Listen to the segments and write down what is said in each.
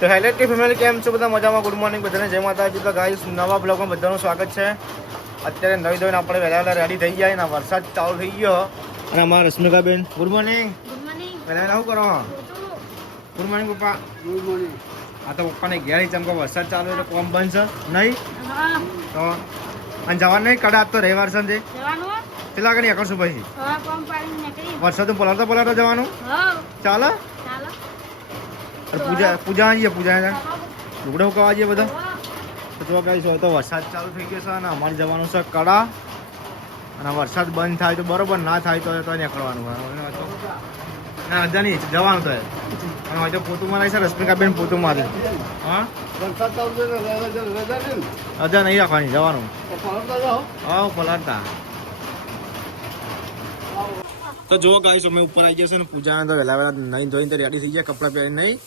તો hello T family કેમ છો બધા મજામાં? ગુડ મોર્નિંગ બધાને, જય માતાજી. તો ગાઈસ નવા બ્લોગમાં બધાનું સ્વાગત છે. અત્યારે નવી ધોઈને આપણે વહેલા રેડી થઈ ગયા ને વરસાદ ચાલુ થઈ ગયો. અને અમારા રશ્મિકાબેન ગુડ મોર્નિંગ. વહેલા શું કરો? ગુડ મોર્નિંગ પપ્પા. Good morning. આ તો પપ્પાને ઘેર ચમકો વરસાદ ચાલુ એટલે કોમ બંધ છે નહીં તો અને જવાનું નહીં કડા તો રવિવાર છે કેટલા આગળ નીકળશું પછી વરસાદ પલાળતા જવાનું ચાલો. પૂજા જઈએ પૂજા લુગડો કવા જઈએ બધા તો જો કઈ હોય તો વરસાદ ચાલુ થઈ ગયો છે અને અમારે જવાનું છે કડા અને વરસાદ બંધ થાય તો બરોબર, ના થાય તો નીકળવાનું ના અજા નહીં જવાનું તો અને હોય તો પોતું મારે છે રશ્મિકાબેન પોતું મારે હા વરસાદ ચાલુ અજા નહીં રાખવાની જવાનું હા પલાળતા. તો જો ગાઈસ અમે ઉપર આવી જશે ને પૂજાને તો વહેલા વહેલા નહીં ધોઈને તો રેડી થઈ ગયા કપડાં પહેરીને નહીં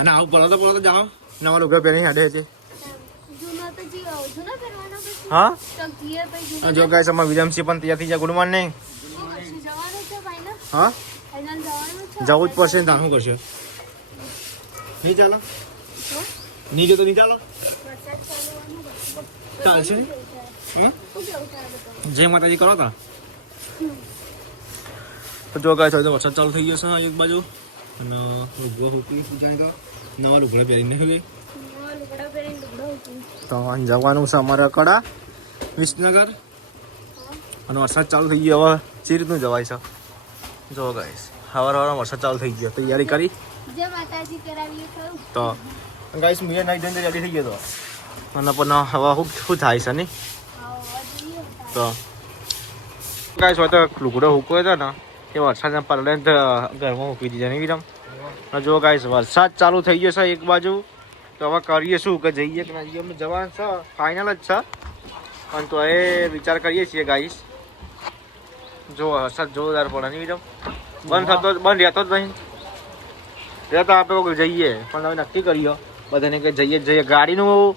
અને આવું પલાળતો જાઓ નવા લુગડા પહેરીને હાડે છે હા. જો ગાઈસ અમારા વિરમસિંહ પણ તૈયાર થઈ જાય. Good morning. હા જવું જ પડશે ને શું કરશે? નહીં ચાલો નહીં જો તો નહીં ચાલો ચાલશે જય માતાજી કરો તા. તો જો ગાય તો વરસાદ ચાલુ થઈ ગયો છે એક બાજુ અને લુગડો હોતી પૂજાય તો નવા લુગડા પહેરીને હવે તો જવાનું છે અમારે કડા વિસનગર અને વરસાદ ચાલુ થઈ ગયો. હવે જે રીતનું જવાય છે જો ગાઈસ સવાર વરસાદ ચાલુ થઈ ગયો તૈયારી કરી તો ગાઈસ મેં નહીં જઈને રેડી થઈ ગયો તો અને પણ હવે શું થાય છે નહીં તો ગાઈસ હોય તો લુગડો હૂકો હતો ને એ વરસાદના પલળે ઘરમાં મૂકી દીધા નહીં વિરમ. જો ગાઈસ વરસાદ ચાલુ થઈ ગયો છે એક બાજુ તો હવે કરીએ શું કે જઈએ કે ના જઈએ? અમને જવાનું છે ફાઇનલ જ છે પણ તો એ વિચાર કરીએ છીએ ગાઈસ. જો વરસાદ જોરદાર પડે નહીં વિરમ, બંધ રહેતો જ નહીં રહેતો આપણે જઈએ પણ હવે નક્કી કરીએ બધાને કે જઈએ ગાડીનું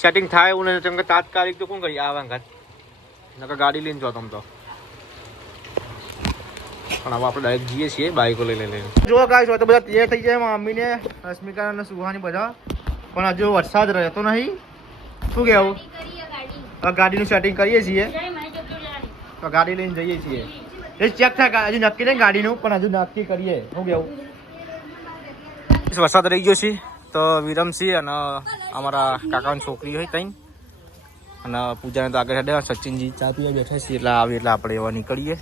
સેટિંગ થાય એવું નહીં કેમ કે તાત્કાલિક તો કોણ કરીએ આ વખત નકર ગાડી લઈને જો તમ તો પણ હવે આપણે ડાયરેક્ટ જઈએ છીએ બાઈકો લઈને. જો ગાઈસ હોય તો બધા તૈયાર થઈ જાય મમ્મીને રશ્મિકા અને સુહાની બધા પણ હજુ વરસાદ રહેતો નહીં. શું કહેવું? ગાડીનું સેટિંગ કરીએ છીએ તો ગાડી લઈને જઈએ છીએ. એ ચેક થાય હજુ નક્કી નહીં ગાડીનું પણ હજુ નક્કી કરીએ. શું કહેવું? વરસાદ રહી ગયો છે તો વિરમસિંહ અને અમારા કાકાની છોકરી હોય ત્યાં અને પૂજાને તો આગળ હેડે સચિનજી ચા પીવા બેઠા છીએ એટલે આવે એટલે આપણે એવા નીકળીએ.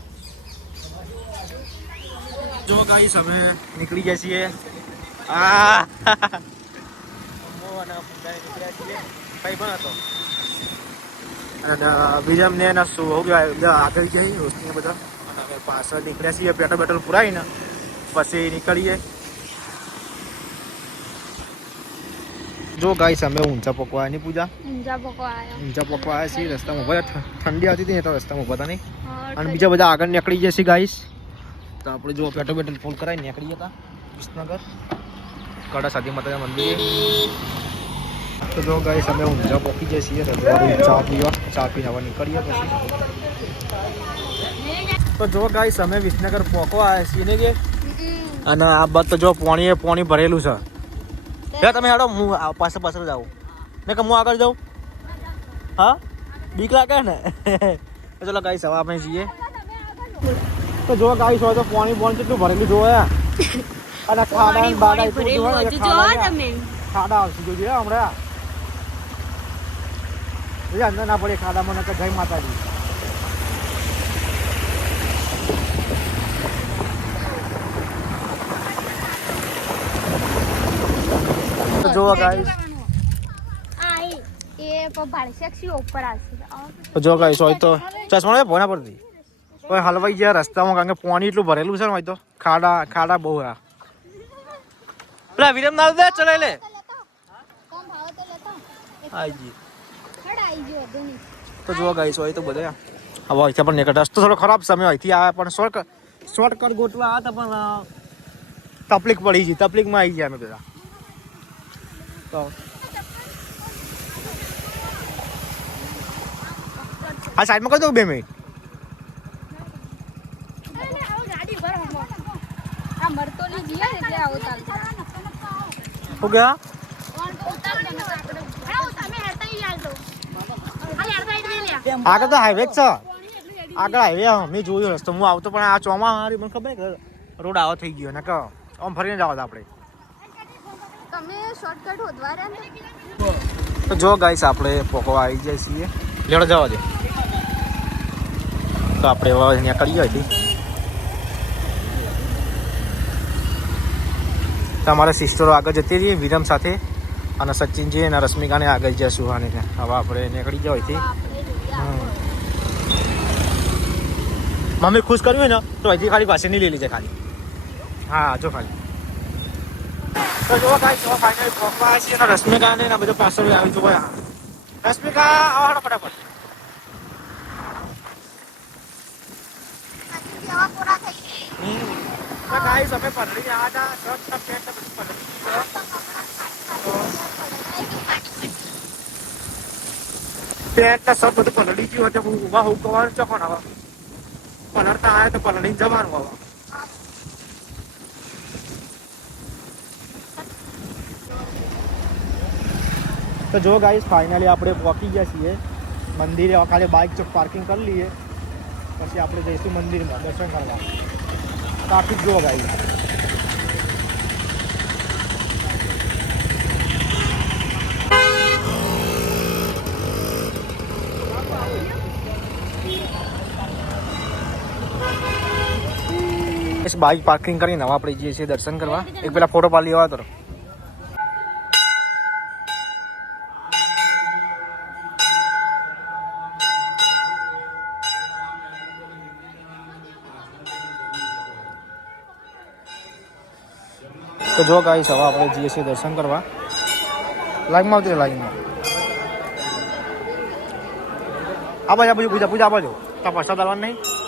જો ગાઈસ અમે નીકળી ગયા છીએ વિરમને એના શું આગળ જઈ રોશનીને બધા અને અમે પાછળ નીકળ્યા છીએ પેટ્રોલ પુરાવીને પછી નીકળીએ. જો ગાઈસ અમે ઊંચા પકવા ની પૂજા ઊંચા પકવા આવ્યા છીએ. રસ્તામાં ઉભા ઠંડી આવતી હતી ને તો રસ્તામાં ઉભા હતા નહીં અને બીજા બધા આગળ નીકળી જશે ગાઈસ. તો આપણે જો પેટ્રોલ ફૂલ કરાવી નીકળી હતા વિસનગર કડા સાધી માતાના મંદિરે. તો જો ગાઈસ અમે ઊંચા પહોંચી જઈએ છીએ ચા પીને હવે નીકળીએ પછી. તો જો ગાઈસ અમે વિસનગર પહોંચવા આવ્યા છીએ ને કે અને આ બાદ તો જો પોણી ભરેલું છે. તમે હેડો હું પાછળ જાઉં ને કે હું આગળ જાઉં? હા બીક લાગે ને તો ચલો ગાઈસ હવે આપણે જઈએ. તો જો ગાઈસ હોય તો પાણી કેટલું ભરેલું જોયા અને ખાડા બાડા ખાડા આવશે જોજે હમણાં અંદર ના પડે ખાડામાં નકર જય માતાજી. જો ગાઈસ જો ગાઈસ હોય તો ચશ્મા ભોના પડતી કોઈ હલવાઈ જાય રસ્તામાં કારણ કે પાણી એટલું ભરેલું છે ને હોય તો ખાડા બહુ હા. પેલા વિરમ ના દે ચલે લે તો જો ગાઈસ હોય તો બધા હવે અહીંથી પણ નીકળતા રસ્તો થોડો ખરાબ સમય અહીંથી આવે પણ શોર્ટકટ ગોઠવા હતા પણ તકલીફ પડી ગઈ તકલીફમાં આવી ગયા અમે બધા. તો આ સાઈડમાં કરી દઉં 2 મિનિટ. મરતો નહીં જીયા એટલે આવો ચાલતો શું ગયા આગળ તો હાઈવે જ છે આગળ હાઈવે મેં જોયું રસ્તો હું આવતો પણ આ ચોમા મારી મને ખબર કે રોડ આવો થઈ ગયો ને કે આમ ફરીને જવા આપણે તો જો ગાઈસ આપણે પોકવા આવી જાય છીએ લેડો જવા દે તો આપણે અહીંયા કરીએ હતી તમારા સિસ્ટરો આગળ જતી રહી વિરમ સાથે અને સચિનજી અને રશ્મિકાને આગળ જશું અને હવે આપણે નીકળી જવાય છે મમ્મી ખુશ કર્યું ને તો હજી ખાલી પાસે નહીં લઈ લીધે ખાલી હા જો ખાલી તો જો ગાઈસ તો ફાઇનલી પહોંચવા છે અને રશ્મિકાને ને બધું પાછળ આવી જોયા રશ્મિકા આવો ફટાફટ તો ગાઈસ અમે પલળી ગયા હતા શર્ટ પેન્ટ બધું પલળી ગયું પેન્ટ ને શર્ટ બધું પલળી ગયું એટલે હું ઊભા હું કવાનું છે પણ હવે પલળતા આવે તો પલળીને જવાનું હવે તો જો ગાઈસ ફાઇનલી આપણે પહોંચી ગયા છીએ મંદિરે ખાલી બાઇક ચોક પાર્કિંગ કરી લઈએ પછી આપણે જઈશું મંદિરમાં દર્શન કરવા ટ્રાફિક જો ગાઈસ બાઇક પાર્કિંગ કરીને હવે આપણે જઈએ છીએ દર્શન કરવા એક પેલા ફોટો પાડી લેવા તો તો જો ગાઈસ હવે આપણે જઈએ છીએ દર્શન કરવા લાઈનમાં આવતી લાઈનમાં આ બાજુ પૂજા પૂજા આ બાજુ તો પ્રસાદ આવવાનું નહીં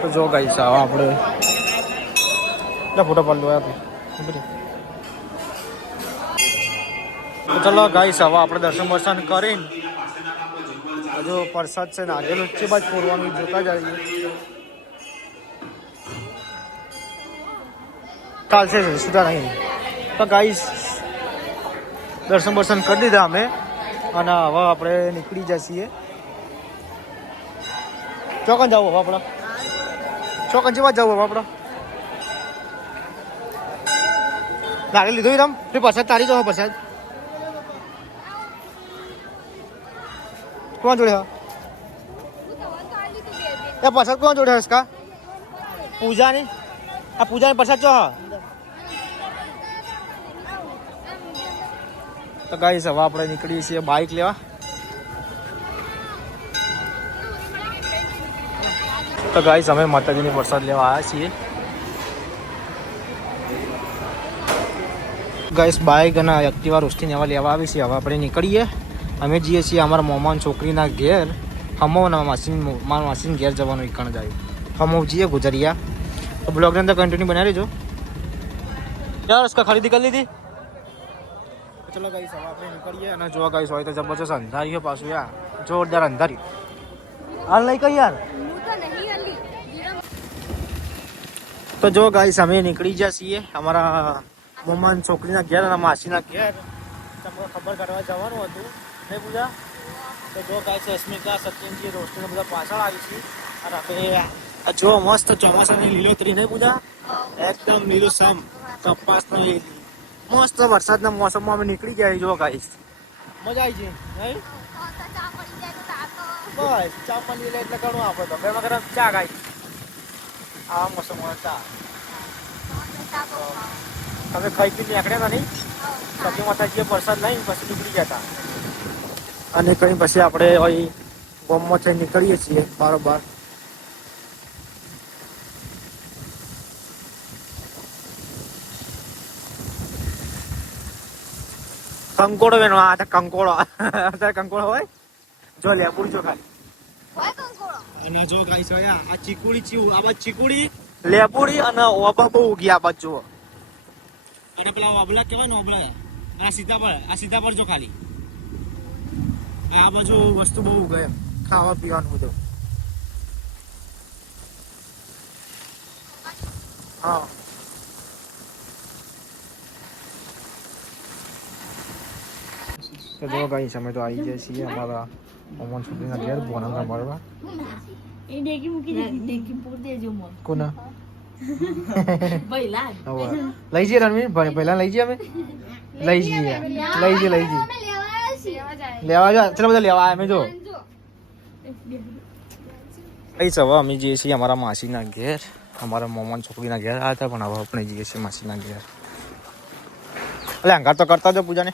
તો જો ગાઈસ હવે આપણે ફોટો પાડી લો તો ચલો ગાઈસ હવે આપણે દર્શન બર્શન કરીને હજુ પ્રસાદ છે નાગેલું છે બાદ પૂરવાનું જોતા જઈએ ચાલશે સુધા નહીં તો ગાઈસ દર્શન બર્શન કરી દીધા અમે અને હવે આપણે નીકળી જઈએ ચોકન જવું હવે આપણે ચોકન જેવા જવું હવે આપણે નાગેલ લીધું રમ પ્રસાદ તારી જાઓ પ્રસાદ કોણ જોડે એ પ્રસાદ કોણ જોડે હસકા પૂજાની આ પૂજાની પ્રસાદ ચો તો ગાઈસ હવે આપણે નીકળીએ છીએ બાઇક લેવા તો ગાઈસ અમે માતાજીની પ્રસાદ લેવા આવ્યા છીએ ગાઈસ બાઇક અને એક્ટિવા રોસ્ટીને એવા લેવા આવી છે હવે આપણે નીકળીએ અમે જઈએ છીએ અમારા મોમાન છોકરીના ઘેર હમોના મારા માસીને ઘેર જવાનું ઈકણ જાય હમો જઈએ ગુજરિયા તો બ્લોગની અંદર કન્ટિન્યુ બનાવી લેજો યાર उसका ખરીદી કરી લીધી ચલો ગાઈસ હવે આપણે નીકળીએ અને જોવા ગાઈસ હોય તો જબરજસ્ત અંધારી પાછું યાર જોરદાર અંધારી હાલ નહીં કઈ યાર તો જો ગાઈસ અમે નીકળી ગયા છીએ અમારા મોમાન છોકરીના ઘેર અને માસીના ઘેર તમને ખબર કાઢવા જવાનું હતું નહીં પૂજા તો જો ગાઈસ રશ્મિકા સચિનજી રોસ્ટીને બધા પાછળ આવી છે અને આપણે જો મસ્ત ચોમાસાની લીલોતરી નહીં પૂજા એકદમ લીલુંછમ કપાસનો મસ્ત વરસાદના મોસમમાં અમે નીકળી ગયા જો ગાઈસ મજા આવી છે નહીં બસ ચા પાણી લે એટલે ઘણું આપણે તો ગરમા ગરમ ચા ગાઈસ આ મોસમમાં ચા તમે ખાઈ પી નીકળ્યા નહીં સબ્જી માતાજીએ વરસાદ નહીં પછી નીકળી ગયા હતા અને કઈ પછી આપણે અહીં ગોમમાં થઈ નીકળીએ છીએ બારોબાર કંકોડો બેનો આ કંકોડો અત્યારે કંકોડો હોય જો લે પૂછો ખાલી અને જો ગાઈસ આ ચીકુડી ચીવું આ બાજુ ચીકુડી લેબુડી અને ઓબા બહુ ઉગી આ બાજુ જુઓ અને પેલા ઓબલા કેવાય ને ઓબલા આ સીતાફળ જો ખાલી આ બાજુ વસ્તુ બહુ ઉગે એમ ખાવા પીવાનું બધું હા તો જો ગાઈસ અમે તો આવી ગયા છીએ અમારા મોમન છોકરીના ઘેર બોના મારવા એ ડેકી મૂકી દે ડેકી પૂર દેજો મો કોના પહેલા લઈ જઈએ રણવીર પહેલા લઈ જઈએ અમે લઈ જઈએ લેવા જા ચલો બધા લેવા અમે જો અહીં સવા અમે જઈએ છીએ અમારા માસીના ઘેર અમારા મોમન છોકરીના ઘેર આવ્યા હતા પણ હવે આપણે જઈએ છીએ માસીના ઘેર એટલે અંગાર તો કરતા જો પૂજાને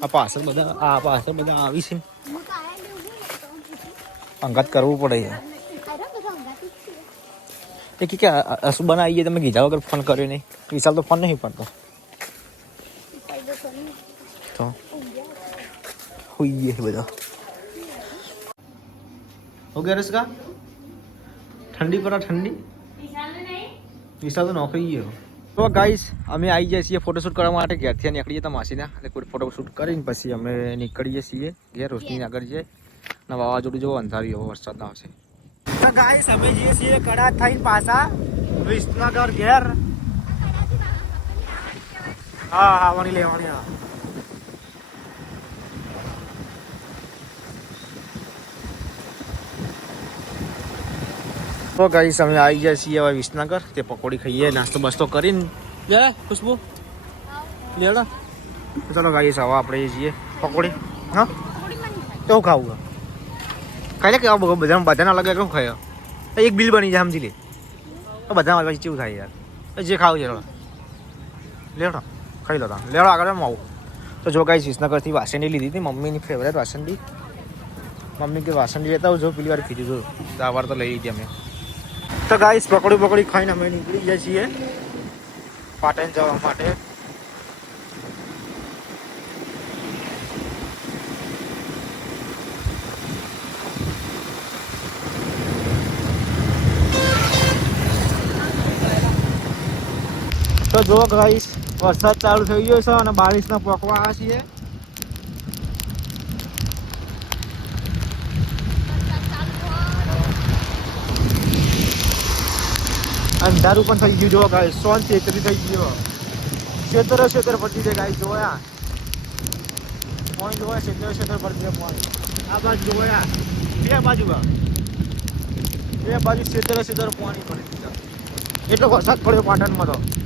આ પાછળ બધા આવી છે અંગાત કરવું પડે એ કે અસુબન આવીએ તમે કીધા વગર ફોન કર્યો નહીં વિશાલ તો ફોન નહીં પડતો તો હોઈએ બધા हो गया रसका ठंडी पड़ा ठंडी विशाल तो नौकरी है तो गाइस અમે આવી જઈએ છીએ ફોટોશૂટ કરવા માટે ઘેરથી નીકળીએ તો માસીના એટલે કોઈ ફોટોશૂટ કરીને પછી અમે નીકળીએ છીએ ઘેર રોશની આગળ જઈએ અને વાવાઝોડું જેવો અંધારી એવો વરસાદ ના આવશે તો ગાઈસ અમે જઈએ છીએ કડા થઈને પાછા વિસનગર ઘેર હા આવવાની લેવાની હા તો ગાઈસ અમે આવી ગયા છીએ હવે વિસનગર તે પકોડી ખાઈએ નાસ્તો બસ્તો કરીને લે ખુશ્બુ લેડા ચાલો ગાઈસ હવે આપણે જઈએ પકોડી હા તો ખાવું ખાઈ લે કે બધાને અલગ અલગ ખાય એક બિલ બની જાય સમજી લે તો બધા પછી કેવું થાય યાર જે ખાવું છે લેડો ખાઈ લો તા લેડો આગળ આવું તો જો ગાઈસ વિસનગરથી વાસણની લીધી હતી મમ્મીની ફેવરેટ વાસણની મમ્મી કે વાસણની લેતા જો પેલી વાર કીધું હતું તો આ વાર તો લઈ લીધી અમે તો ગાઈસ પકોડી ખાઈને અમે નીકળી ગયા છીએ પાટણ જવા માટે તો જો ગાઈસ વરસાદ ચાલુ થઈ ગયો છે અને બારિશના પોકવા આવ્યા છીએ અંધારું પણ થઈ ગયું જો ગાઈસ સોન છેતરી થઈ ગયો છેતર પડતી છે ગાઈસ જોયા પોઈન્ટ જોયા છેતર પડતી છે પોઈન્ટ આ બાજુ જોયા બે બાજુ છેતર પાણી પડી દીધા એટલો વરસાદ પડ્યો પાટણમાં તો